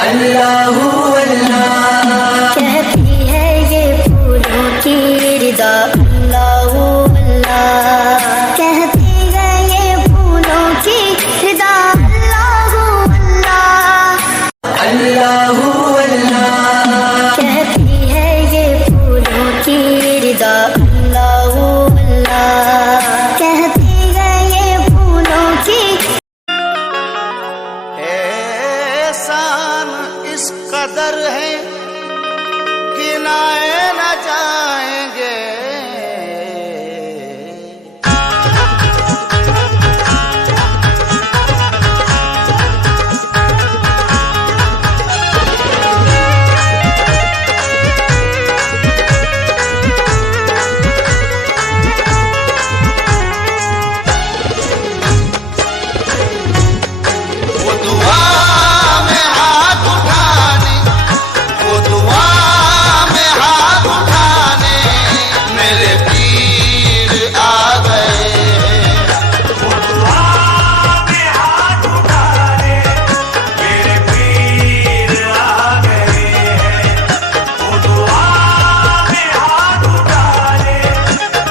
अल्लाहू अल्लाह कहती है ये फूलों की रिदा, अल्लाहू अल्लाह कहती है ये फूलों की रिदा, अल्लाहू अल्लाह अल्लाहू अल्लाह कहती है ये फूलों की रिदा, अल्लाहू अल्लाह कहती है ये फूलों की। एहसान इस कदर है गिनाए न जाएंगे। वो दुआ में हाथ उठाने, वो दुआ में हाथ उठाने मेरे पीर आ गए। वो दुआ में हाथ उठाने मेरे पीर आ गए। वो दुआ में हाथ उठाने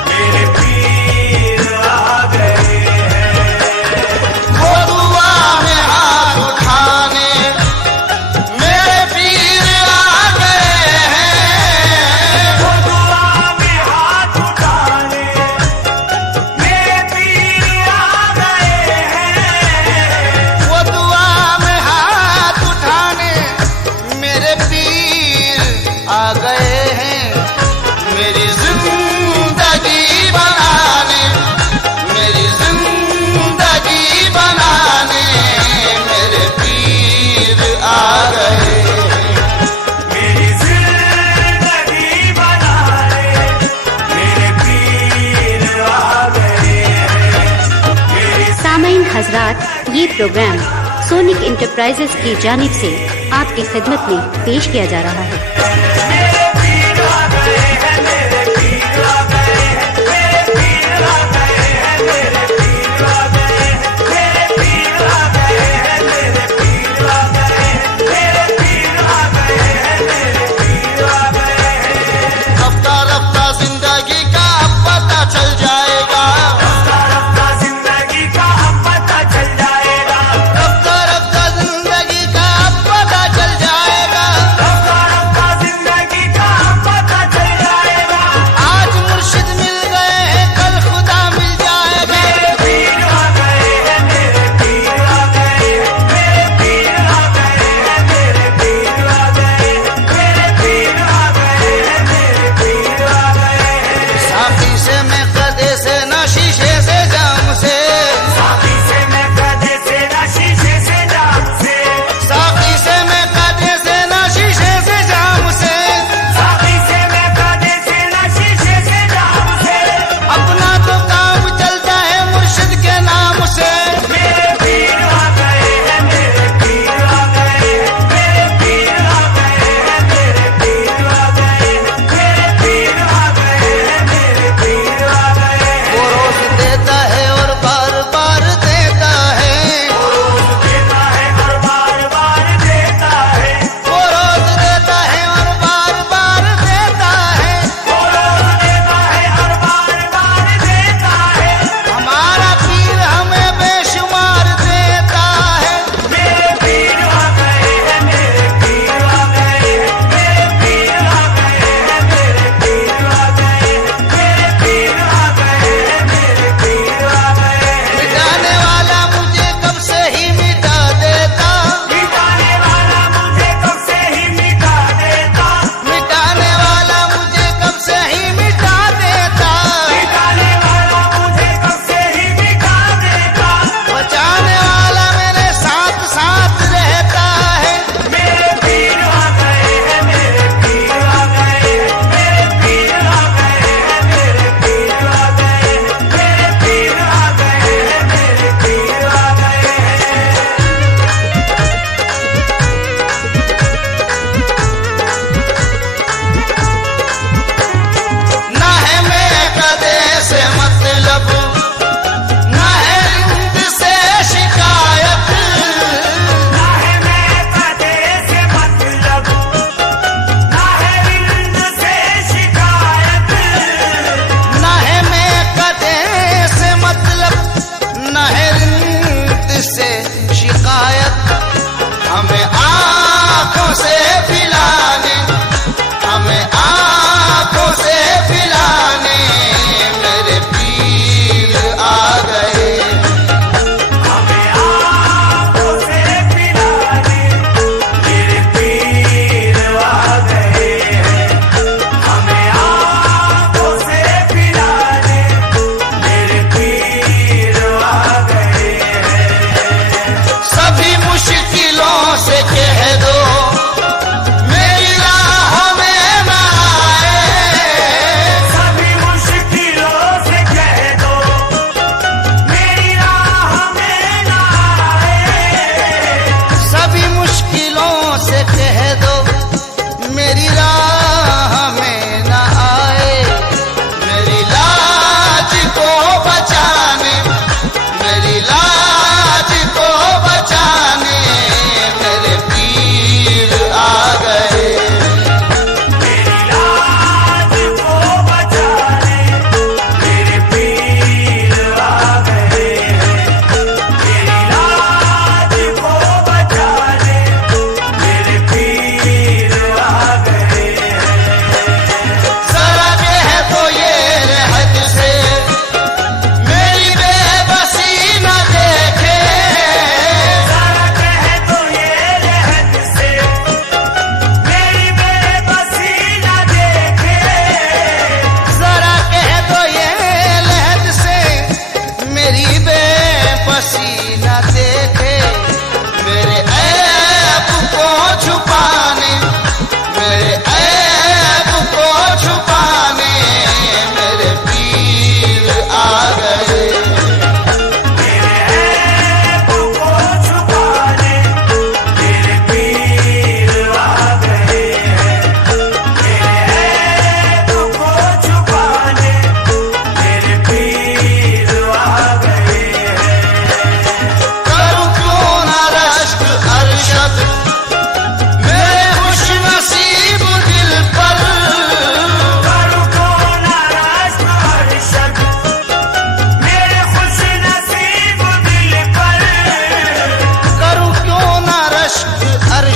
मेरे पीर आ गए। वो दुआ में हाथ उठाने मेरे पीर आ गए हैं। वो दुआ में हाथ उठाने मेरे पीर आ गए हैं। वो दुआ में हाथ उठाने मेरे पीर आ गए हैं। मेरी जिंदगी बनाने, मेरी जिंदगी बनाने मेरे पीर आ गए। मेरी जिंदगी बनाने मेरे पीर आ गए। सामाईन हजरात, ये प्रोग्राम सोनिक इंटरप्राइजेस की जानिब से आपकी खिदमत में पेश किया जा रहा है। मेरे पीर आ गए हैं, मेरे पीर आ गए हैं, मेरे पीर आ गए हैं, मेरे पीर आ गए हैं, मेरे पीर आ गए हैं, मेरे पीर आ गए हैं, मेरे पीर आ गए हैं, मेरे पीर आ गए हैं। रफ्ता रफ्ता जिंदगी का अब पता चल जाएगा। रफ्ता रफ्ता जिंदगी का अब पता चल जाएगा। रफ्ता रफ्ता जिंदगी का अब पता चल जाएगा। रफ्ता रफ्ता जिंदगी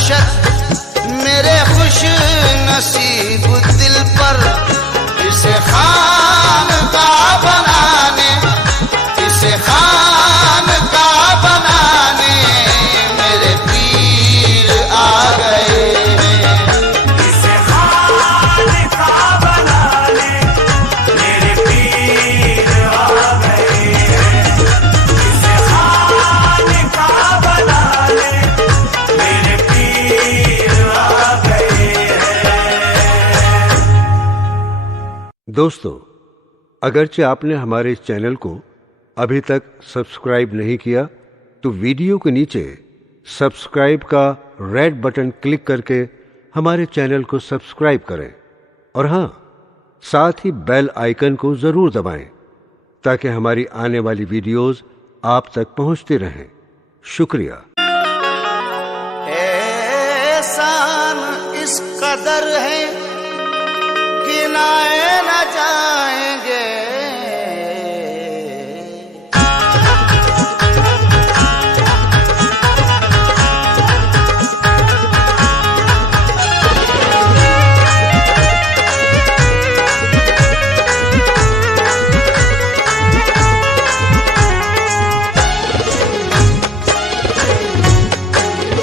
दहशत मेरे खुश नसीब दिल पर, इसे खान का बनाने, इसे खान का बनाने मेरे पीर आ गए हैं। इसे खान का बनाने मेरे पीर आ गए हैं। इसे खान का बनाने मेरे पीर आ गए हैं। दोस्तों, अगरचे आपने हमारे इस चैनल को अभी तक सब्सक्राइब नहीं किया तो वीडियो के नीचे सब्सक्राइब का रेड बटन क्लिक करके हमारे चैनल को सब्सक्राइब करें और हां, साथ ही बेल आइकन को जरूर दबाएं ताकि हमारी आने वाली वीडियोस आप तक पहुंचती रहें। शुक्रिया। एहसान इस कदर है गिनाए न जाएंगे।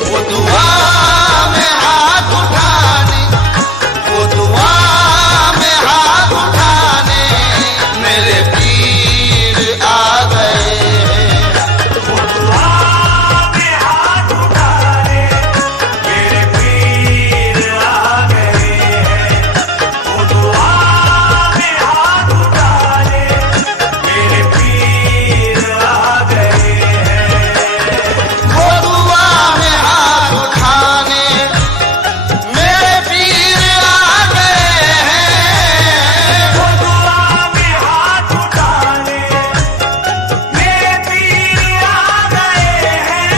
वो दुआ में हाथ उठाने, वो दुआ में हाथ उठाने मेरे पीर आ गए हैं। वो दुआ में हाथ उठाने मेरे पीर आ गए हैं। वो दुआ में हाथ उठाने मेरे पीर आ गए हैं। वो दुआ में हाथ उठाने मेरे पीर आ गए हैं। वो दुआ में हाथ उठाने मेरे पीर आ गए हैं।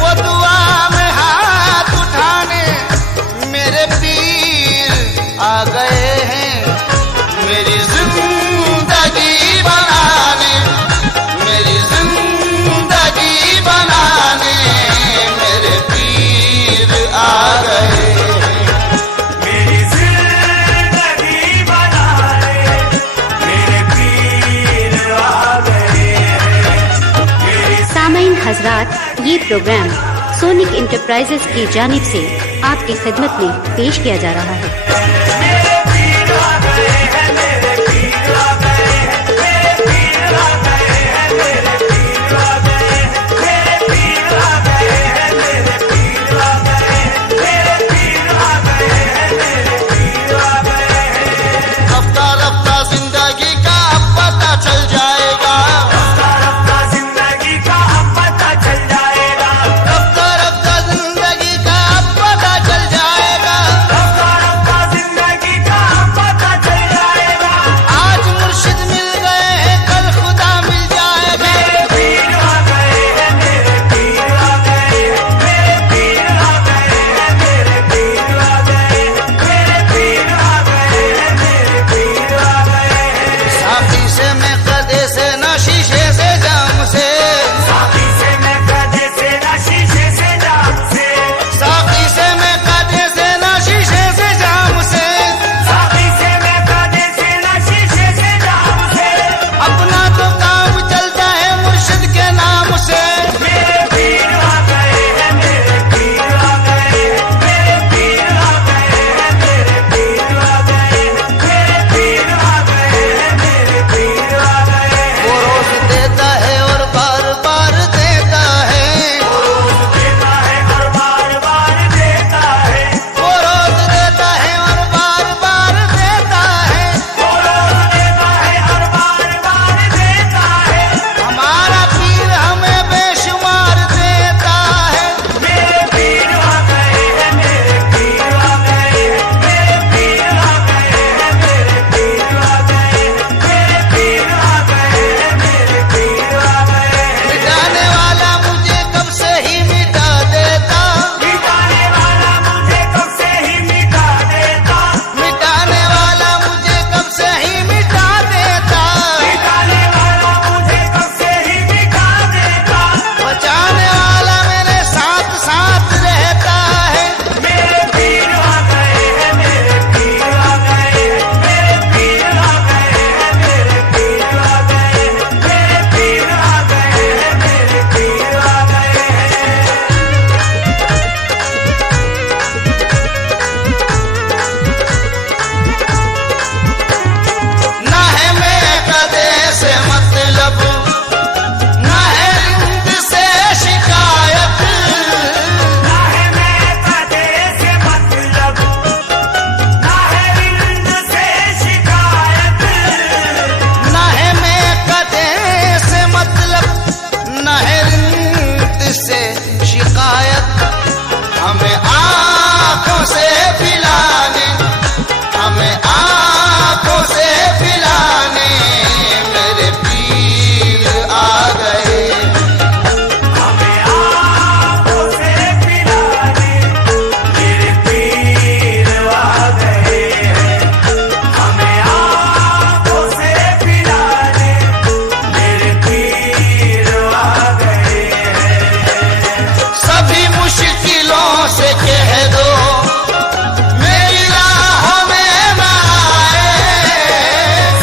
वो दुआ में हाथ उठाने मेरे पीर आ गए हैं। मेरी जिंदगी बनाने, मेरी जिंदगी बनाने मेरे पीर आ गए हैं। मेरी जिंदगी बनाने मेरे पीर आ गए हैं। मेरी सामाइन हजरात, ये प्रोग्राम सोनिक इंटरप्राइजेस की जानिब से आपकी खिदमत में पेश किया जा रहा है। मेरे